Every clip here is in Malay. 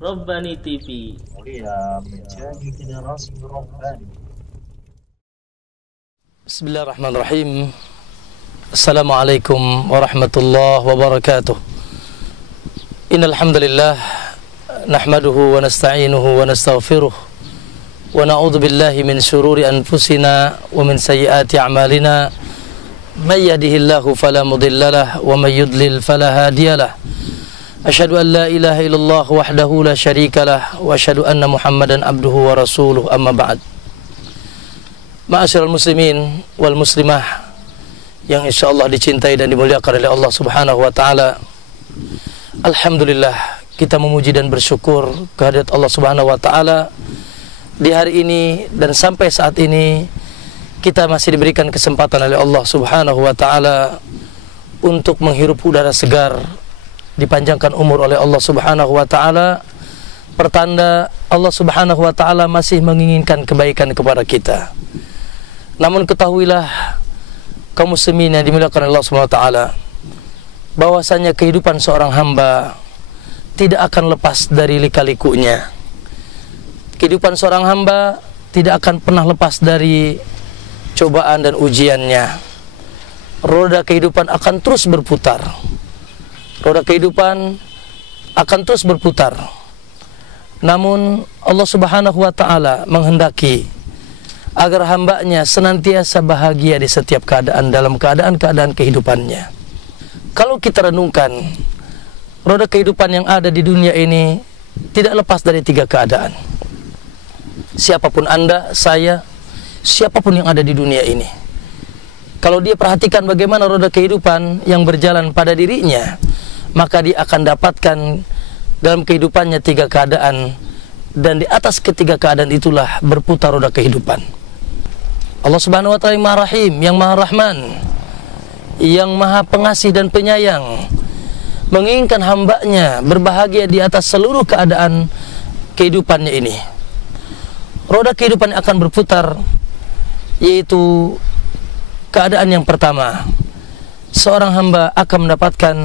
Rabbani TV. Mulia menjadi generasi Rabbani. Bismillahirrahmanirrahim. Assalamualaikum warahmatullahi wabarakatuh. Innal hamdalillah nahmaduhu wa nasta'inuhu wa nastaghfiruh wa na'udzu billahi min shururi anfusina wa min sayyiati a'malina. May yahdihillahu fala mudhillalah wa may yudlil fala hadiyalah. Asyhadu an la ilaha illallah wahdahu la syarikalah wa asyhadu anna Muhammadan abduhu wa rasuluh, amma ba'd. Ma'asyiral muslimin wal muslimah yang insyaallah dicintai dan dimuliakan oleh Allah Subhanahu wa taala. Alhamdulillah, kita memuji dan bersyukur kehadirat Allah Subhanahu wa taala di hari ini, dan sampai saat ini kita masih diberikan kesempatan oleh Allah Subhanahu wa taala untuk menghirup udara segar, dipanjangkan umur oleh Allah Subhanahu wa taala, pertanda Allah Subhanahu wa taala masih menginginkan kebaikan kepada kita. Namun ketahuilah kaum muslimin yang dimuliakan Allah Subhanahu wa taala, bahwasanya kehidupan seorang hamba tidak akan lepas dari lika-likunya. Kehidupan seorang hamba tidak akan pernah lepas dari cobaan dan ujiannya. Roda kehidupan akan terus berputar. Roda kehidupan akan terus berputar. Namun Allah Subhanahu wa taala menghendaki agar hambanya senantiasa bahagia di setiap keadaan, dalam keadaan-keadaan kehidupannya. Kalau kita renungkan, roda kehidupan yang ada di dunia ini tidak lepas dari tiga keadaan. Siapapun Anda, saya, siapapun yang ada di dunia ini, kalau dia perhatikan bagaimana roda kehidupan yang berjalan pada dirinya, maka dia akan dapatkan dalam kehidupannya tiga keadaan, dan di atas ketiga keadaan itulah berputar roda kehidupan. Allah Subhanahu wa taala Maha Rahim, yang Maha Rahman, yang Maha Pengasih dan Penyayang, menginginkan hambanya berbahagia di atas seluruh keadaan kehidupannya ini. Roda kehidupan yang akan berputar, yaitu keadaan yang pertama, seorang hamba akan mendapatkan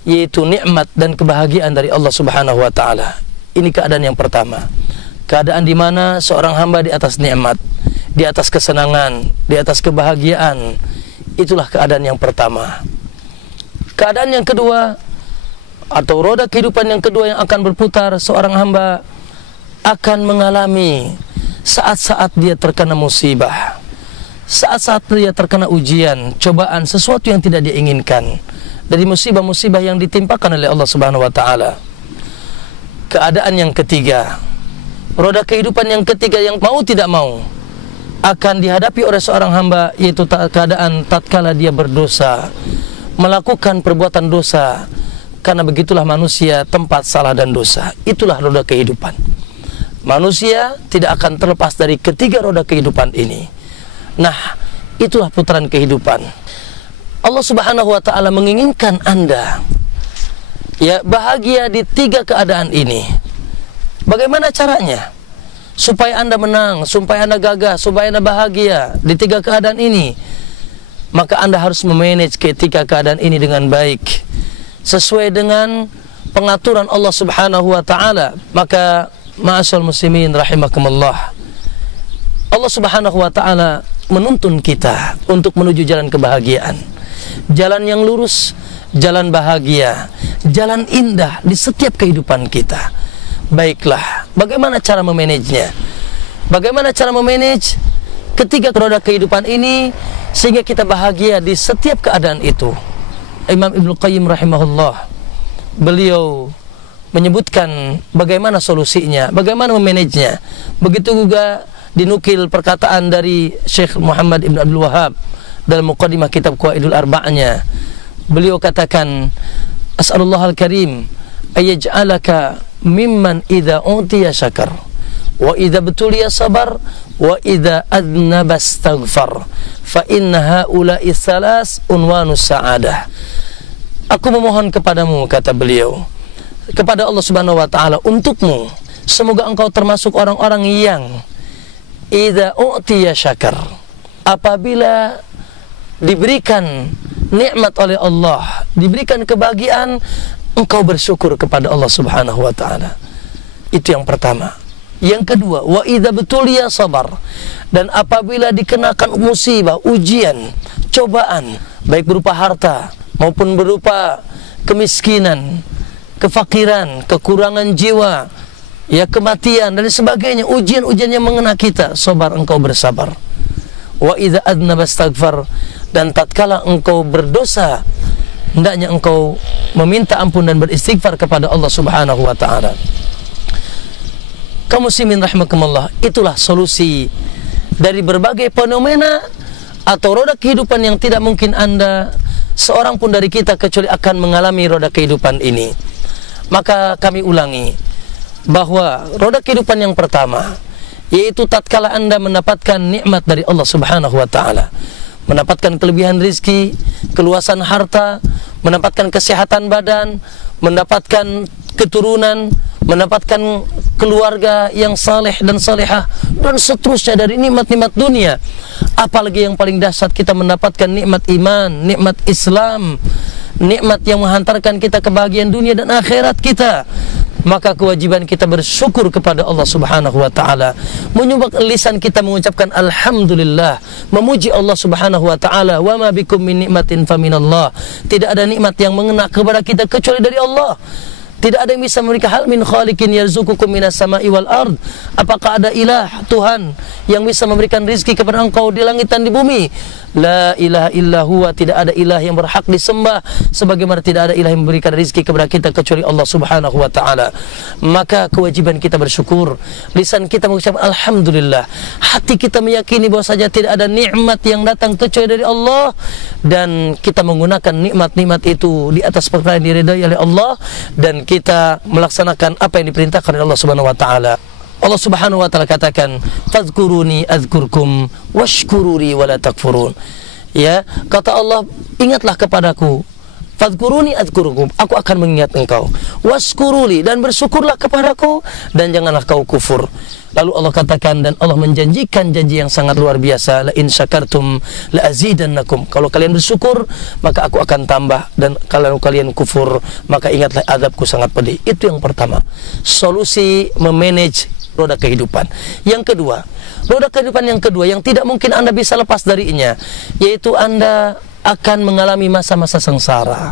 yaitu nikmat dan kebahagiaan dari Allah Subhanahu wa taala. Ini keadaan yang pertama. Keadaan di mana seorang hamba di atas nikmat, di atas kesenangan, di atas kebahagiaan. Itulah keadaan yang pertama. Keadaan yang kedua, atau roda kehidupan yang kedua yang akan berputar, seorang hamba akan mengalami saat-saat dia terkena musibah, saat-saat dia terkena ujian, cobaan, sesuatu yang tidak dia inginkan dari musibah-musibah yang ditimpakan oleh Allah Subhanahu wa taala. Keadaan yang ketiga, roda kehidupan yang ketiga yang mau tidak mau akan dihadapi oleh seorang hamba, yaitu keadaan tatkala dia berdosa, melakukan perbuatan dosa, karena begitulah manusia, tempat salah dan dosa. Itulah roda kehidupan. Manusia tidak akan terlepas dari ketiga roda kehidupan ini. Nah, itulah putaran kehidupan. Allah Subhanahu wa taala menginginkan Anda ya bahagia di tiga keadaan ini. Bagaimana caranya supaya Anda menang, supaya Anda gagah, supaya Anda bahagia di tiga keadaan ini? Maka Anda harus memanage ketiga keadaan ini dengan baik, sesuai dengan pengaturan Allah Subhanahu wa taala. Maka ma'asyiral muslimin rahimakumullah, Allah Subhanahu wa taala menuntun kita untuk menuju jalan kebahagiaan, jalan yang lurus, jalan bahagia, jalan indah di setiap kehidupan kita. Baiklah, bagaimana cara memanagenya? Bagaimana cara memanage ketiga roda kehidupan ini sehingga kita bahagia di setiap keadaan itu? Imam Ibnu Qayyim rahimahullah, beliau menyebutkan bagaimana solusinya, bagaimana memanagenya. Begitu juga dinukil perkataan dari Syekh Muhammad Ibn Abdul Wahab dalam muqaddimah kitab Qawaidul Arba'nya. Beliau katakan, As'alullah al-Karim ayaj'alaka mimman idza utiya syakar wa idza betuliya sabar wa idza adnaba astaghfar fa inna haula'i tsalas unwanus sa'adah. Aku memohon kepadamu, kata beliau, kepada Allah Subhanahu wa taala, untukmu, semoga engkau termasuk orang-orang yang idza utiya syakar, apabila diberikan nikmat oleh Allah, diberikan kebahagiaan, engkau bersyukur kepada Allah Subhanahu wa taala. Itu yang pertama. Yang kedua, wa idza betuliya sabar. Dan apabila dikenakan musibah, ujian, cobaan, baik berupa harta maupun berupa kemiskinan, kefakiran, kekurangan jiwa, ya kematian dan sebagainya, ujian-ujian yang mengena kita, sabar, engkau bersabar. Wa idza adnaba astaghfar. Dan tatkala engkau berdosa, hendaknya engkau meminta ampun dan beristighfar kepada Allah Subhanahu wa taala. Kaum muslimin rahimakumullah, itulah solusi dari berbagai fenomena atau roda kehidupan yang tidak mungkin Anda seorang pun dari kita kecuali akan mengalami roda kehidupan ini. Maka kami ulangi bahwa roda kehidupan yang pertama, yaitu tatkala Anda mendapatkan nikmat dari Allah Subhanahu wa taala, mendapatkan kelebihan rizki, keluasan harta, mendapatkan kesehatan badan, mendapatkan keturunan, mendapatkan keluarga yang saleh dan salehah, dan seterusnya dari nikmat-nikmat dunia. Apalagi yang paling dahsyat, kita mendapatkan nikmat iman, nikmat Islam, nikmat yang menghantarkan kita kebahagiaan dunia dan akhirat kita. Maka kewajiban kita bersyukur kepada Allah Subhanahu wa taala, menyumbang lisan kita mengucapkan alhamdulillah, memuji Allah Subhanahu wa taala. Wa ma bikum min nikmatin faminallah. Tidak ada nikmat yang mengena kepada kita kecuali dari Allah. Tidak ada yang bisa memberikan, hal min khaliqin yarzuqukum minas sama'i wal ard. Apakah ada ilah, Tuhan yang bisa memberikan rizki kepada engkau di langit dan di bumi? La ilaha illa huwa. Tidak ada ilah yang berhak disembah sebagaimana tidak ada ilah yang memberikan rizki kepada kita kecuali Allah Subhanahu wa taala. Maka kewajiban kita bersyukur, lisan kita mengucapkan alhamdulillah, hati kita meyakini bahwa saja tidak ada nikmat yang datang kecuali dari Allah, dan kita menggunakan nikmat-nikmat itu di atas perkara yang diridhai oleh Allah, dan kita melaksanakan apa yang diperintahkan oleh Allah Subhanahu wa taala. Allah Subhanahu wa taala katakan, "Fadhkuruni adzkurkum washkuruli wala takfurun." Ya, kata Allah, ingatlah kepadaku. Fadhkuruni adzkurkum, aku akan mengingat engkau. Washkuruli, dan bersyukurlah kepadaku, dan janganlah kau kufur. Lalu Allah katakan, dan Allah menjanjikan janji yang sangat luar biasa, la in syakartum la azidannakum. Kalau kalian bersyukur, maka aku akan tambah, dan kalau kalian kufur, maka ingatlah azabku sangat pedih. Itu yang pertama, solusi memanage roda kehidupan. Yang kedua, roda kehidupan yang kedua yang tidak mungkin Anda bisa lepas darinya, yaitu Anda akan mengalami masa-masa sengsara,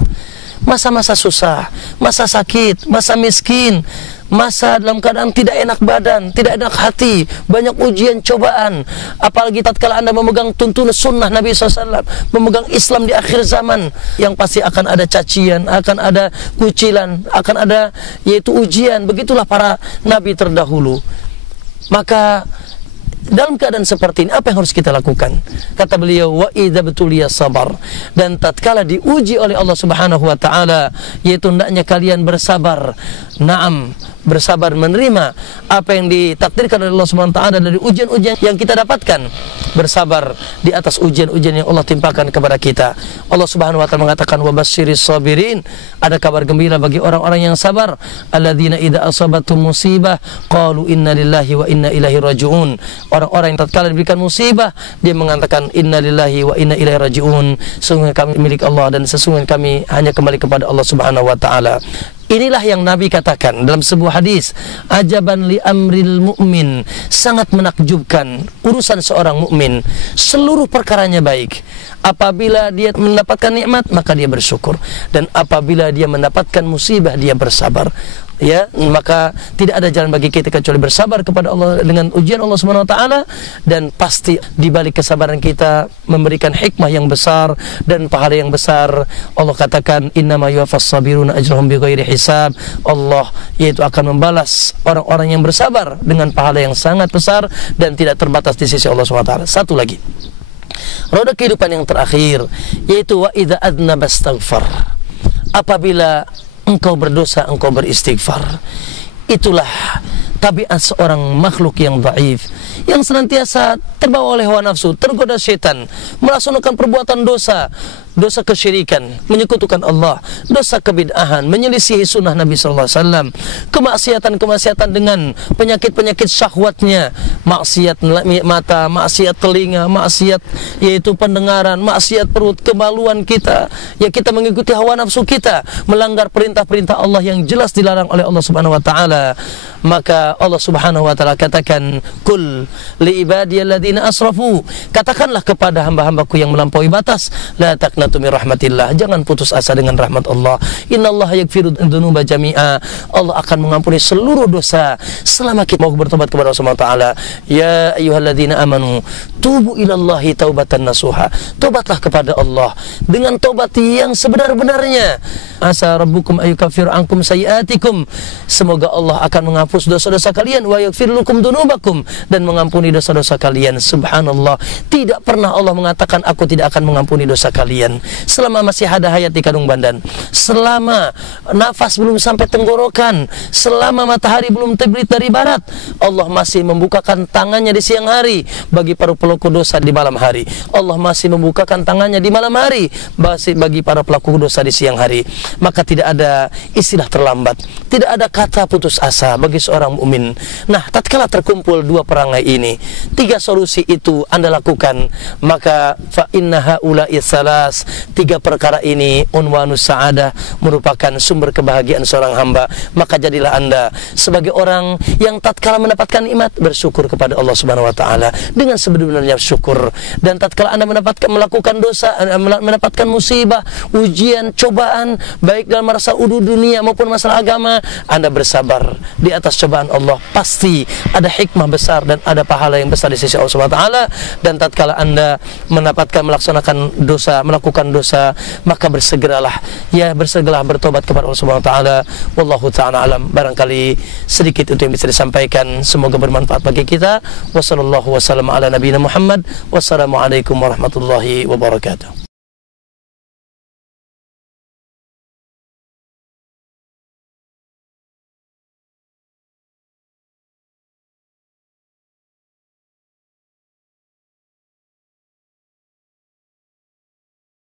masa-masa susah, masa sakit, masa miskin, masa dalam keadaan tidak enak badan, tidak enak hati, banyak ujian, cobaan. Apalagi tatkala Anda memegang tuntunan sunnah Nabi SAW, memegang Islam di akhir zaman, yang pasti akan ada cacian, akan ada kucilan, akan ada yaitu ujian. Begitulah para nabi terdahulu. Maka dalam keadaan seperti ini, apa yang harus kita lakukan? Kata beliau, wa idza betuliya sabar. Dan tatkala diuji oleh Allah Subhanahu wa taala, yaitu hendaknya kalian bersabar. Naam, bersabar menerima apa yang ditakdirkan oleh Allah Subhanahu wa taala dari ujian-ujian yang kita dapatkan. Bersabar di atas ujian-ujian yang Allah timpakan kepada kita. Allah Subhanahu wa taala mengatakan, wa basyiris sabirin. Ada kabar gembira bagi orang-orang yang sabar. Alladzina idza asabatum musibah qalu inna lillahi wa inna ilaihi raji'un. Orang-orang yang tatkala diberikan musibah, dia mengatakan inna lillahi wa inna ilaihi raji'un. Sesungguhnya kami milik Allah dan sesungguhnya kami hanya kembali kepada Allah Subhanahu wa taala. Inilah yang Nabi katakan dalam sebuah hadis, ajaban li amril mu'min, sangat menakjubkan urusan seorang mukmin, seluruh perkaranya baik. Apabila dia mendapatkan nikmat, maka dia bersyukur, dan apabila dia mendapatkan musibah, dia bersabar. Ya, maka tidak ada jalan bagi kita kecuali bersabar kepada Allah dengan ujian Allah Subhanahu wa taala, dan pasti di balik kesabaran kita memberikan hikmah yang besar dan pahala yang besar. Allah katakan, innama yuwaffas sabiruna ajrahum bighairi hisab. Allah yaitu akan membalas orang-orang yang bersabar dengan pahala yang sangat besar dan tidak terbatas di sisi Allah Subhanahu wa taala. Satu lagi, roda kehidupan yang terakhir, yaitu wa idza adnaba astaghfar. Apabila engkau berdosa, engkau beristighfar. Itulah tabiat seorang makhluk yang dhaif, yang senantiasa terbawa oleh hawa nafsu, tergoda setan, melaksanakan perbuatan dosa, dosa kesyirikan, menyekutukan Allah, dosa kebid'ahan, menyelisihi sunnah Nabi SAW, kemaksiatan dengan penyakit-penyakit syahwatnya, maksiat mata, maksiat telinga, maksiat yaitu pendengaran, maksiat perut, kemaluan kita, ya kita mengikuti hawa nafsu kita, melanggar perintah-perintah Allah yang jelas dilarang oleh Allah Subhanahu wa taala. Maka Allah Subhanahu wa taala katakan, "Qul li ibadiyalladzina asrafu," katakanlah kepada hamba-hambaku yang melampaui batas, la taqnatu min rahmatillah, jangan putus asa dengan rahmat Allah. Innallaha yaghfiru dzunuba jami'a, Allah akan mengampuni seluruh dosa selama kita mau bertobat kepada Allah Subhanahu wa taala. Ya ayyuhalladzina amanu tubu ilallahi taubatan nasuha, tobatlah kepada Allah dengan tobat yang sebenar-benarnya. Asa rabbukum ayyukaffir ankum sayiatikum, semoga Allah akan menghapus dosa-dosa kalian, wa yaghfir lakum dzunubakum, dan mengampuni dosa-dosa kalian. Subhanallah, tidak pernah Allah mengatakan aku tidak akan mengampuni dosa kalian selama masih ada hayat di kandung badan, selama nafas belum sampai tenggorokan, selama matahari belum terbit dari barat. Allah masih membukakan tangannya di siang hari bagi para pelaku dosa di malam hari. Allah masih membukakan tangannya di malam hari bagi para pelaku dosa di siang hari. Maka tidak ada istilah terlambat, tidak ada kata putus asa bagi seorang mukmin. Nah, tatkala terkumpul dua perangai ini, tiga solusi itu Anda lakukan, maka fa inna haula'i salas, tiga perkara ini unwanus sa'adah, merupakan sumber kebahagiaan seorang hamba. Maka jadilah Anda sebagai orang yang tatkala mendapatkan nikmat bersyukur kepada Allah Subhanahu wa taala dengan sebenarnya syukur, dan tatkala Anda melakukan dosa, mendapatkan musibah, ujian, cobaan, baik dalam masalah dunia maupun masalah agama, Anda bersabar di atas cobaan Allah. Pasti ada hikmah besar dan ada pahala yang besar di sisi Allah Subhanahu wa taala. Dan tatkala Anda melaksanakan dosa, melakukan dosa, maka bersegeralah bertobat kepada Allah Subhanahu wa taala. Wallahu taala alam. Barangkali sedikit itu yang bisa disampaikan, semoga bermanfaat bagi kita. Wassallallahu wasallam ala nabiyina Muhammad. Wassalamualaikum warahmatullahi wabarakatuh.